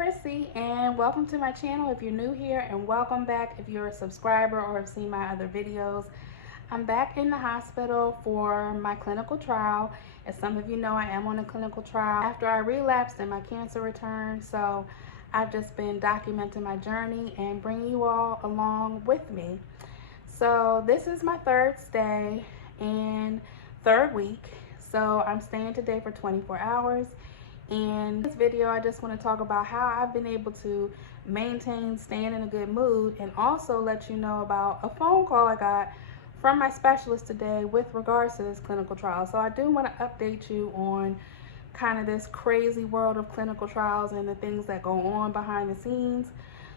Chrissy, and welcome to my channel if you're new here, and welcome back if you're a subscriber or have seen my other videos. I'm back in the hospital for my clinical trial. As some of you know, I am on a clinical trial after I relapsed and my cancer returned, so I've just been documenting my journey and bringing you all along with me. So this is my third stay and third week, so I'm staying today for 24 hours. And in this video, I just want to talk about how I've been able to maintain staying in a good mood, and also let you know about a phone call I got from my specialist today with regards to this clinical trial. So I do want to update you on kind of this crazy world of clinical trials and the things that go on behind the scenes.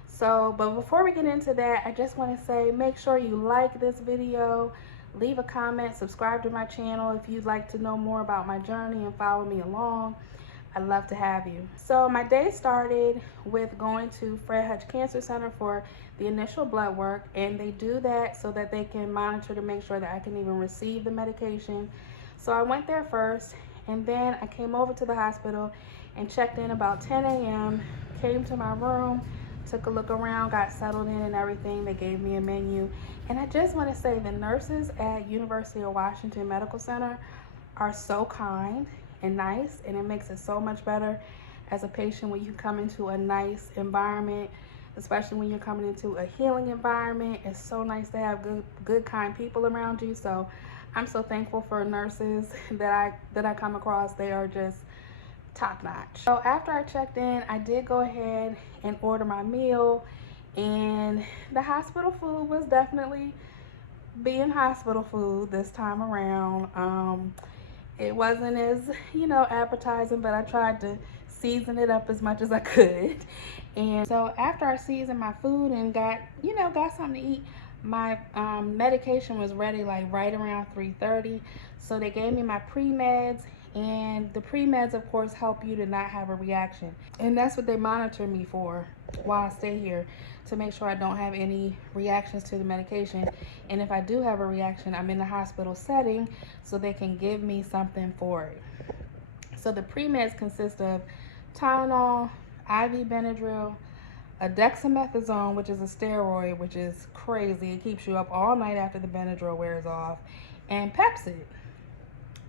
So, but before we get into that, I just want to say, make sure you like this video, leave a comment, subscribe to my channel if you'd like to know more about my journey and follow me along. I'd love to have you. So my day started with going to Fred Hutch Cancer Center for the initial blood work, and they do that so that they can monitor to make sure that I can even receive the medication. So I went there first, and then I came over to the hospital and checked in about 10 a.m., came to my room, took a look around, got settled in and everything. They gave me a menu. And I just want to say the nurses at University of Washington Medical Center are so kind and nice, and it makes it so much better as a patient when you come into a nice environment, especially when you're coming into a healing environment. It's so nice to have good kind people around you. So I'm so thankful for nurses that I come across. They are just top notch. So after I checked in, I did go ahead and order my meal, and the hospital food was definitely being hospital food this time around. It wasn't as, appetizing, but I tried to season it up as much as I could. And so after I seasoned my food and got something to eat, my medication was ready like right around 3:30. So they gave me my pre-meds, and the pre-meds, of course, help you to not have a reaction. And that's what they monitor me for while I stay here, to make sure I don't have any reactions to the medication. And if I do have a reaction, I'm in the hospital setting so they can give me something for it. So the pre-meds consist of Tylenol, IV Benadryl, a dexamethasone, which is a steroid, which is crazy. It keeps you up all night after the Benadryl wears off, and Pepsid.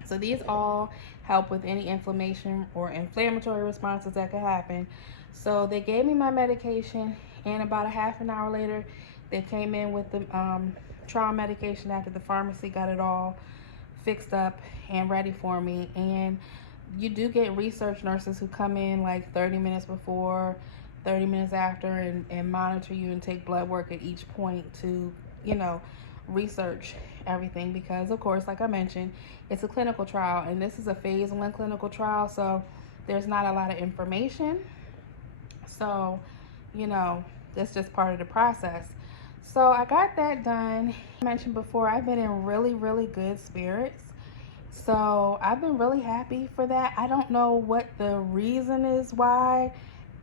So these all help with any inflammation or inflammatory responses that could happen. So they gave me my medication, and about a half an hour later, they came in with the trial medication after the pharmacy got it all fixed up and ready for me. And you do get research nurses who come in like 30 minutes before, 30 minutes after, and monitor you and take blood work at each point to, research everything, because of course, like I mentioned, it's a clinical trial, and this is a phase 1 clinical trial, so there's not a lot of information. So that's just part of the process. So I got that done. I mentioned before, I've been in really good spirits, so I've been really happy for that. I don't know what the reason as to why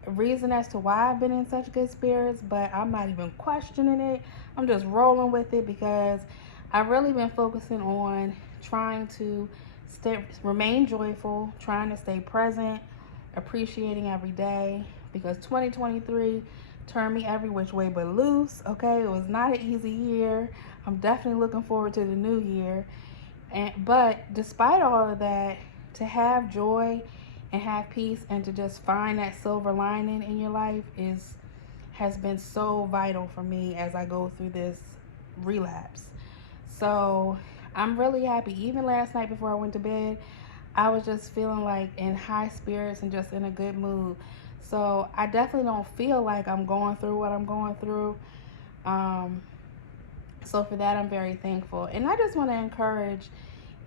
I've been in such good spirits, but I'm not even questioning it. I'm just rolling with it, because I've really been focusing on trying to remain joyful, trying to stay present, appreciating every day, because 2023 turned me every which way but loose. Okay, it was not an easy year. I'm definitely looking forward to the new year. But despite all of that, to have joy and have peace and to just find that silver lining in your life has been so vital for me as I go through this relapse. So I'm really happy. Even last night before I went to bed, I was just feeling like in high spirits and just in a good mood. So I definitely don't feel like I'm going through what I'm going through. So for that, I'm very thankful. And I just want to encourage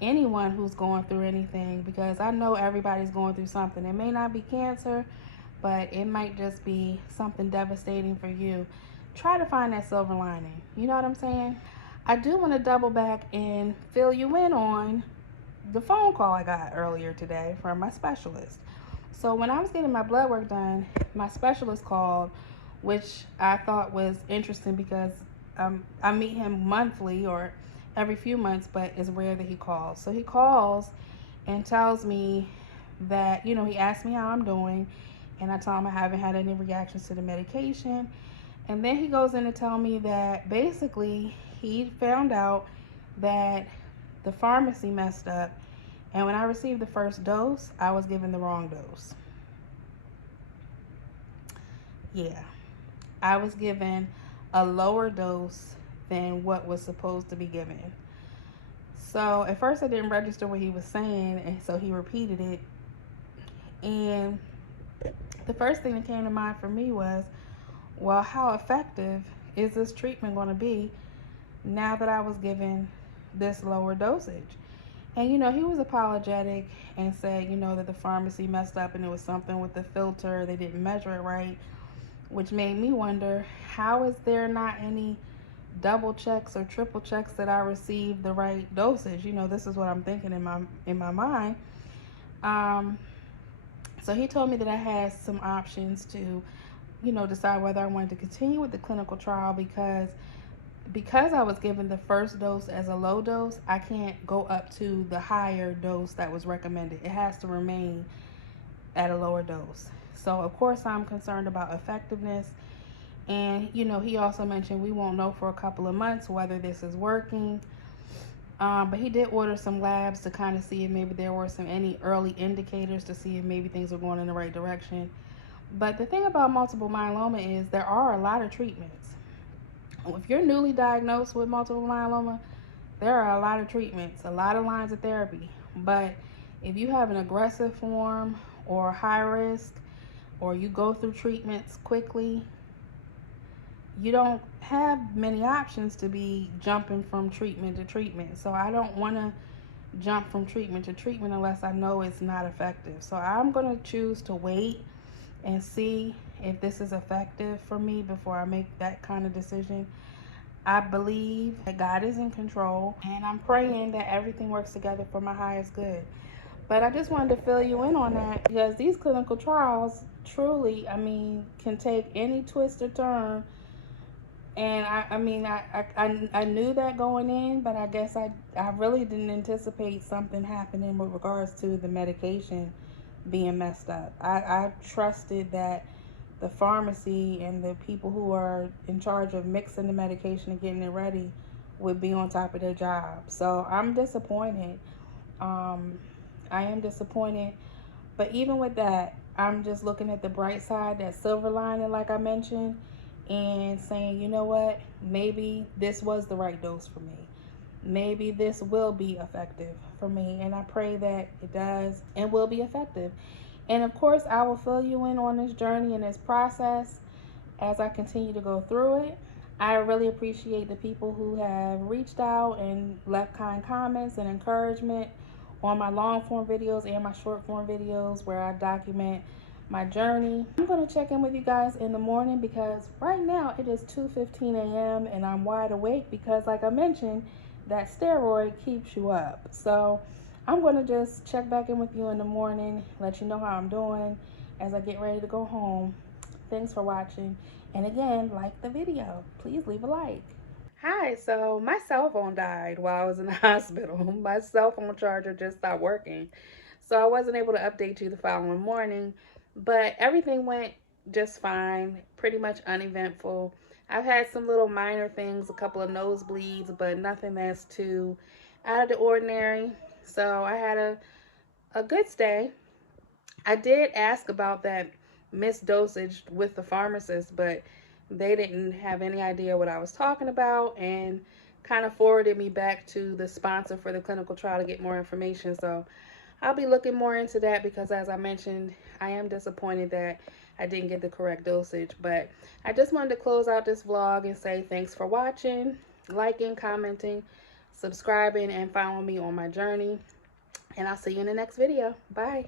anyone who's going through anything, because I know everybody's going through something. It may not be cancer, but it might just be something devastating for you. Try to find that silver lining. You know what I'm saying? I do want to double back and fill you in on the phone call I got earlier today from my specialist. So when I was getting my blood work done, my specialist called, which I thought was interesting, because I meet him monthly or every few months, but it's rare that he calls. So he calls and tells me that, he asked me how I'm doing, And I told him I haven't had any reactions to the medication. And then he goes in to tell me that basically he found out that the pharmacy messed up. And when I received the first dose, I was given the wrong dose. Yeah, I was given a lower dose than what was supposed to be given. So at first I didn't register what he was saying, and so he repeated it. And the first thing that came to mind for me was, well, how effective is this treatment going to be now that I was given this lower dosage? And he was apologetic and said, that the pharmacy messed up and it was something with the filter. They didn't measure it right, which made me wonder, how is there not any double checks or triple checks that I received the right dosage? This is what I'm thinking in my mind. So he told me that I had some options to, decide whether I wanted to continue with the clinical trial because I was given the first dose as a low dose. I can't go up to the higher dose that was recommended. It has to remain at a lower dose. So of course I'm concerned about effectiveness. And he also mentioned we won't know for a couple of months whether this is working. But he did order some labs to kind of see if maybe there were any early indicators to see if maybe things were going in the right direction. But the thing about multiple myeloma is there are a lot of treatments. If you're newly diagnosed with multiple myeloma, there are a lot of treatments, a lot of lines of therapy. But if you have an aggressive form or high risk, or you go through treatments quickly, you don't have many options to be jumping from treatment to treatment. So I don't want to jump from treatment to treatment unless I know it's not effective. So I'm going to choose to wait and see if this is effective for me before I make that kind of decision. I believe that God is in control, and I'm praying that everything works together for my highest good. But I just wanted to fill you in on that because these clinical trials truly, can take any twist or turn. And I knew that going in, but I guess I really didn't anticipate something happening with regards to the medication being messed up. I trusted that the pharmacy and the people who are in charge of mixing the medication and getting it ready would be on top of their job. So I'm disappointed. I am disappointed. But even with that, I'm just looking at the bright side, that silver lining, like I mentioned, and saying, you know what, maybe this was the right dose for me. Maybe this will be effective for me, and I pray that it does and will be effective. And of course, I will fill you in on this journey and this process as I continue to go through it. I really appreciate the people who have reached out and left kind comments and encouragement on my long form videos and my short form videos where I document my journey. I'm going to check in with you guys in the morning because right now it is 2:15 a.m. and I'm wide awake because, like I mentioned, that steroid keeps you up. So I'm going to just check back in with you in the morning, let you know how I'm doing as I get ready to go home. Thanks for watching. And again, like the video. Please leave a like. Hi, so my cell phone died while I was in the hospital. My cell phone charger just stopped working. So I wasn't able to update you the following morning, but everything went just fine, pretty much uneventful. I've had some little minor things, a couple of nosebleeds, but nothing that's too out of the ordinary. So I had a good stay. I did ask about that missed dosage with the pharmacist, but they didn't have any idea what I was talking about and kind of forwarded me back to the sponsor for the clinical trial to get more information. So I'll be looking more into that because, as I mentioned, I am disappointed that I didn't get the correct dosage. But I just wanted to close out this vlog and say thanks for watching, liking, commenting, subscribing, and following me on my journey. And I'll see you in the next video. Bye.